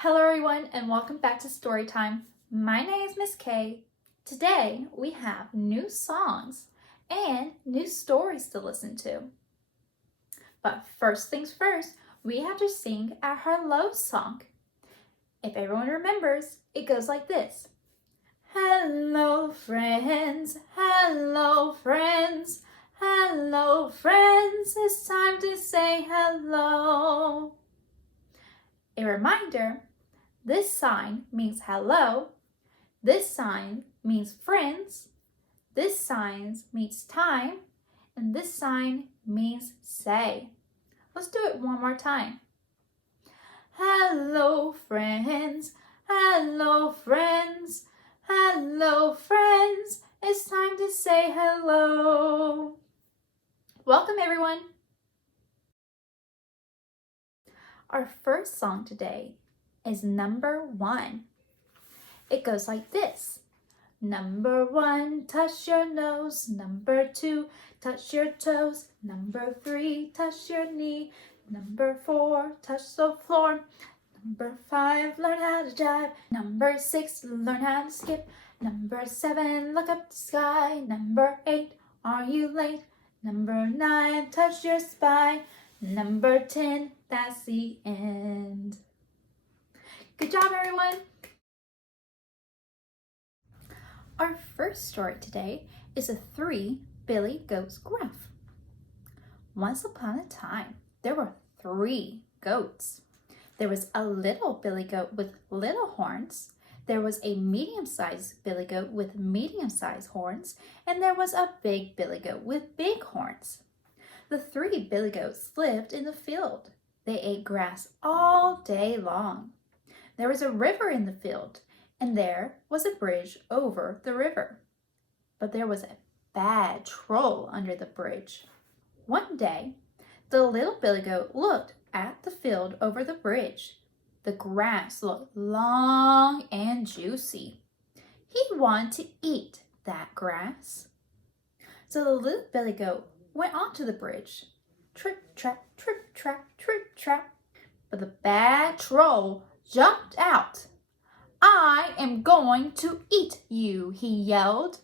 Hello everyone and welcome back to Storytime. My name is Miss Kay. Today we have new songs and new stories to listen to. But first things first, we have to sing our hello song. If everyone remembers, it goes like this. Hello friends, hello friends, hello friends, it's time to say hello. A reminder, this sign means hello, this sign means friends, this sign means time, and this sign means say. Let's do it one more time. Hello friends, hello friends, hello friends, it's time to say hello. Welcome everyone. Our first song today is number 1. It goes like this. Number 1, touch your nose. Number 2, touch your toes. Number 3, touch your knee. Number 4, touch the floor. Number 5, learn how to jive. Number 6, learn how to skip. Number 7, look up the sky. Number 8, are you late? Number 9, touch your spine. Number 10, that's the end. Good job, everyone. Our first story today is a 3 Billy Goats Gruff. Once upon a time, there were 3 goats. There was a little billy goat with little horns. There was a medium-sized billy goat with medium-sized horns. And there was a big billy goat with big horns. The 3 billy goats lived in the field. They ate grass all day long. There was a river in the field, and there was a bridge over the river. But there was a bad troll under the bridge. One day, the little billy goat looked at the field over the bridge. The grass looked long and juicy. He wanted to eat that grass. So the little billy goat went onto the bridge. Trip, trap, trip, trap, trip, trap. But the bad troll jumped out. I am going to eat you, he yelled.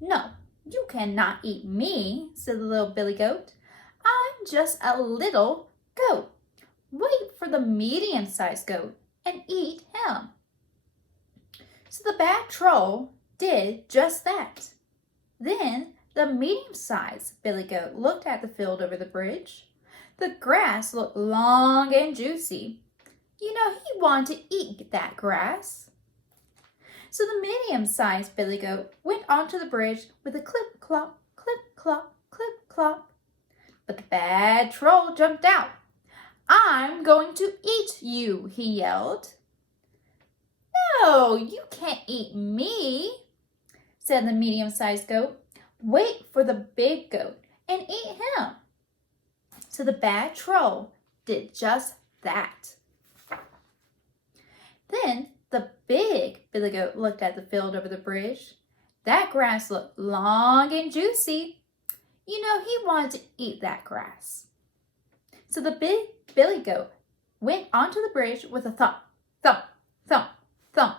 No, you cannot eat me, said the little billy goat. I'm just a little goat. Wait for the medium-sized goat and eat him. So the bad troll did just that. Then the medium-sized billy goat looked at the field over the bridge. The grass looked long and juicy. You know, he wanted to eat that grass. So the medium-sized billy goat went onto the bridge with a clip-clop, clip-clop, clip-clop. But the bad troll jumped out. I'm going to eat you, he yelled. No, you can't eat me, said the medium-sized goat. Wait for the big goat and eat him. So the bad troll did just that. Then the big billy goat looked at the field over the bridge. That grass looked long and juicy. You know, he wanted to eat that grass. So the big billy goat went onto the bridge with a thump, thump, thump, thump.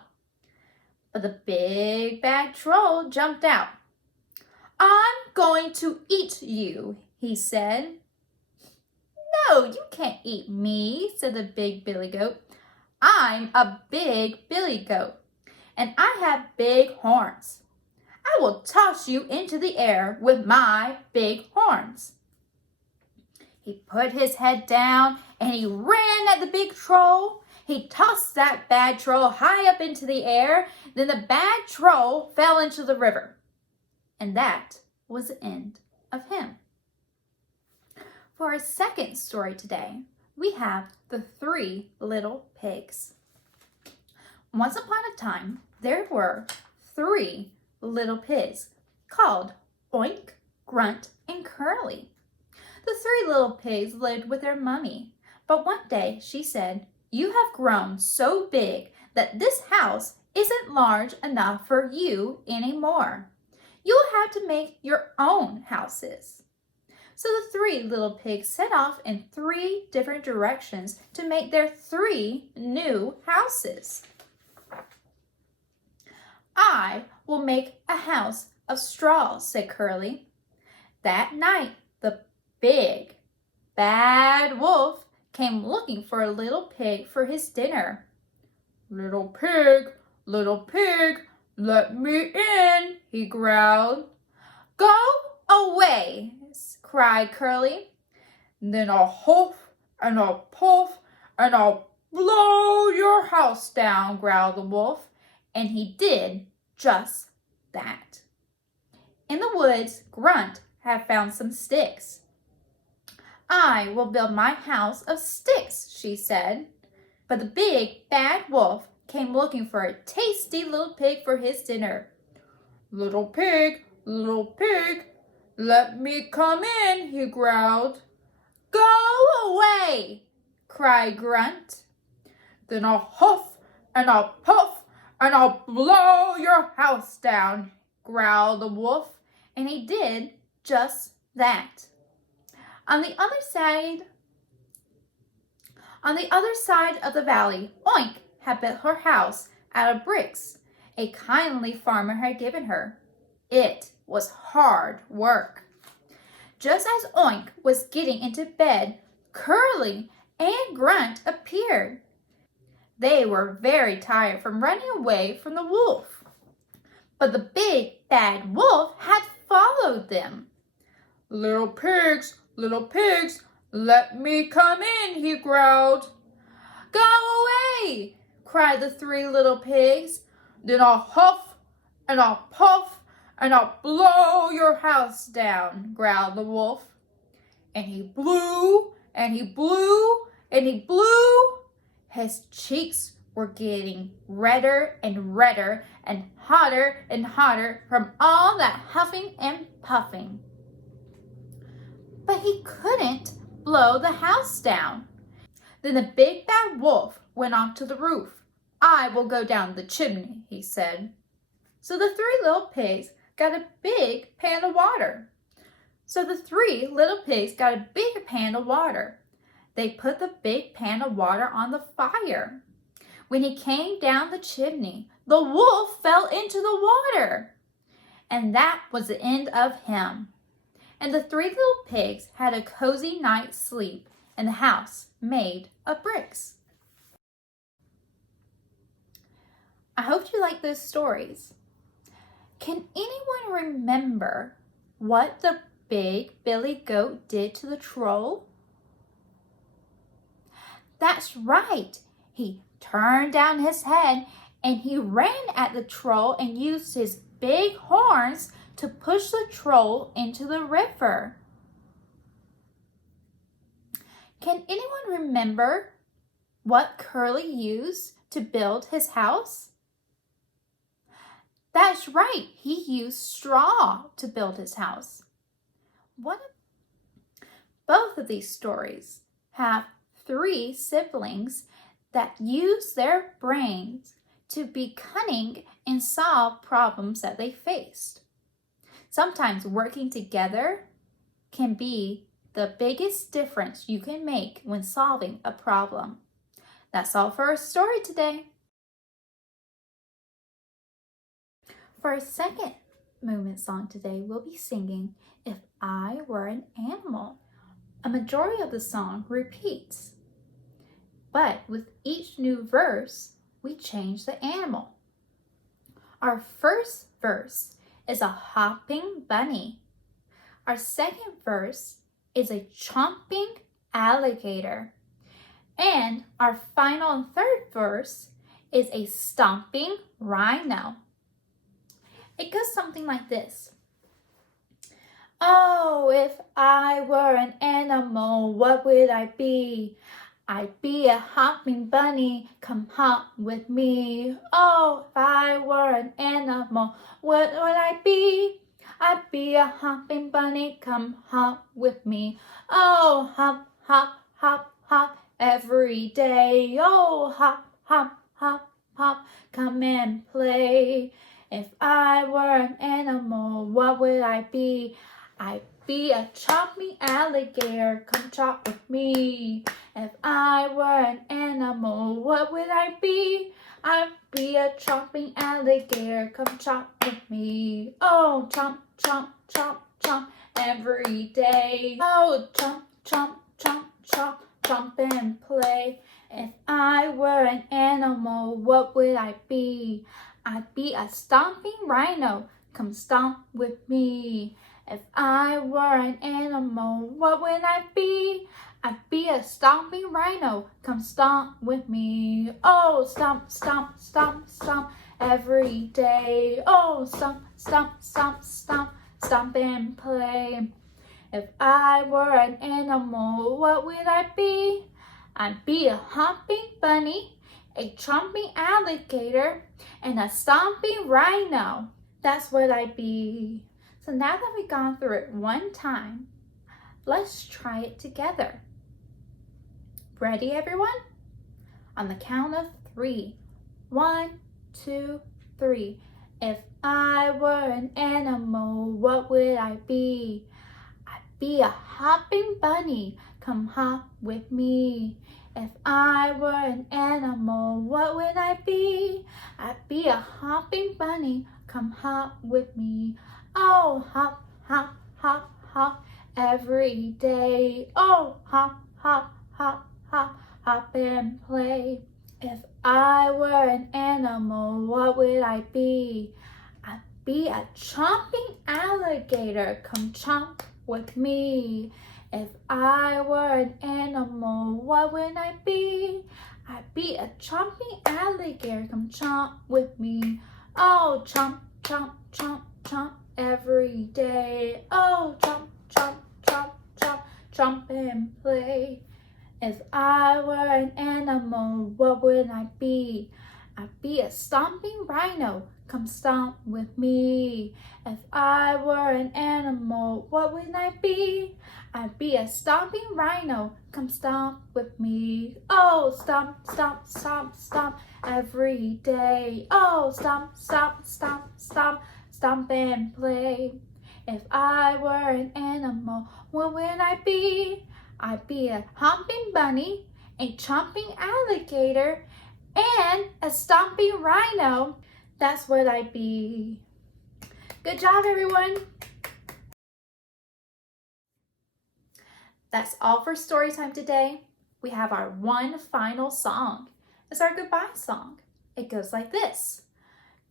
But the big bad troll jumped out. I'm going to eat you, he said. No, you can't eat me, said the big billy goat. I'm a big billy goat, and I have big horns. I will toss you into the air with my big horns. He put his head down and he ran at the big troll. He tossed that bad troll high up into the air. Then the bad troll fell into the river. And that was the end of him. For our second story today, we have the 3 little pigs. Once upon a time, there were 3 little pigs called Oink, Grunt, and Curly. The 3 little pigs lived with their mummy, but one day she said, "You have grown so big that this house isn't large enough for you anymore. You'll have to make your own houses." So the 3 little pigs set off in 3 different directions to make their 3 new houses. I will make a house of straw, said Curly. That night, the big, bad wolf came looking for a little pig for his dinner. Little pig, let me in, he growled. Go away, cried Curly. Then I'll huff and I'll puff and I'll blow your house down, growled the wolf. And he did just that. In the woods, Grunt had found some sticks. I will build my house of sticks, she said. But the big, bad wolf came looking for a tasty little pig for his dinner. Little pig, let me come in, he growled. Go away, cried Grunt. Then I'll huff and I'll puff and I'll blow your house down, growled the wolf, and he did just that. On the other side of the valley, Oink had built her house out of bricks a kindly farmer had given her. It was hard work. Just as Oink was getting into bed, Curly and Grunt appeared. They were very tired from running away from the wolf. But the big, bad wolf had followed them. Little pigs, let me come in, he growled. Go away, cried the 3 little pigs. Then I'll huff and I'll puff and I'll blow your house down, growled the wolf. And he blew and he blew and he blew. His cheeks were getting redder and redder and hotter from all that huffing and puffing. But he couldn't blow the house down. Then the big bad wolf went onto the roof. I will go down the chimney, he said. So the 3 little pigs got a big pan of water. They put the big pan of water on the fire. When he came down the chimney, the wolf fell into the water. And that was the end of him. And the 3 little pigs had a cozy night's sleep in the house made of bricks. I hope you like those stories. Can anyone remember what the big billy goat did to the troll? That's right. He turned down his head and he ran at the troll and used his big horns to push the troll into the river. Can anyone remember what Curly used to build his house? That's right, he used straw to build his house. Both of these stories have 3 siblings that use their brains to be cunning and solve problems that they faced. Sometimes working together can be the biggest difference you can make when solving a problem. That's all for our story today. For our second movement song today, we'll be singing If I Were an Animal. A majority of the song repeats, but with each new verse, we change the animal. Our first verse is a hopping bunny. Our second verse is a chomping alligator. And our final and third verse is a stomping rhino. It goes something like this. Oh, if I were an animal, what would I be? I'd be a hopping bunny, come hop with me. Oh, if I were an animal, what would I be? I'd be a hopping bunny, come hop with me. Oh, hop, hop, hop, hop every day. Oh, hop, hop, hop, hop, come and play. If I were an animal, what would I be? I'd be a chomping alligator, come chop with me. If I were an animal, what would I be? I'd be a chomping alligator, come chop with me. Oh, chomp, chomp, chomp, chomp, every day. Oh, chomp, chomp, chomp, chomp, chomp and play. If I were an animal, what would I be? I'd be a stomping rhino, come stomp with me. If I were an animal, what would I be? I'd be a stomping rhino, come stomp with me. Oh, stomp, stomp, stomp, stomp, every day. Oh, stomp, stomp, stomp, stomp, stomp and play. If I were an animal, what would I be? I'd be a hopping bunny, a chomping alligator, and a stomping rhino. That's what I'd be. So now that we've gone through it one time, let's try it together. Ready, everyone? On the count of 3. 1, 2, 3. If I were an animal, what would I be? I'd be a hopping bunny, come hop with me. If I were an animal, what would I be? I'd be a hopping bunny, come hop with me. Oh, hop, hop, hop, hop, every day. Oh, hop, hop, hop, hop, hop and play. If I were an animal, what would I be? I'd be a chomping alligator, come chomp with me. If I were an animal, what would I be? I'd be a chomping alligator, come chomp with me. Oh, chomp, chomp, chomp, chomp, every day. Oh, chomp, chomp, chomp, chomp, chomp and play. If I were an animal, what would I be? I'd be a stomping rhino, come stomp with me. If I were an animal, what would I be? I'd be a stomping rhino, come stomp with me. Oh, stomp, stomp, stomp, stomp, every day. Oh, stomp, stomp, stomp, stomp, stomp and play. If I were an animal, what would I be? I'd be a hopping bunny, a chomping alligator, and a stomping rhino. That's what I'd be. Good job, everyone. That's all for story time today. We have our one final song. It's our goodbye song. It goes like this.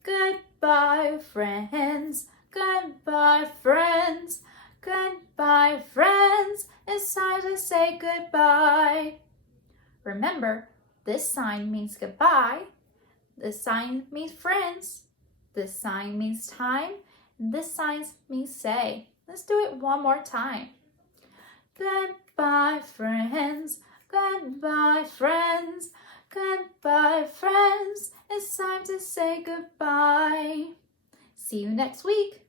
Goodbye, friends. Goodbye, friends. Goodbye, friends. It's time to say goodbye. Remember, this sign means goodbye. This sign means friends. This sign means time. And this sign means say. Let's do it one more time. Goodbye, friends. Goodbye, friends. Goodbye, friends. It's time to say goodbye. See you next week.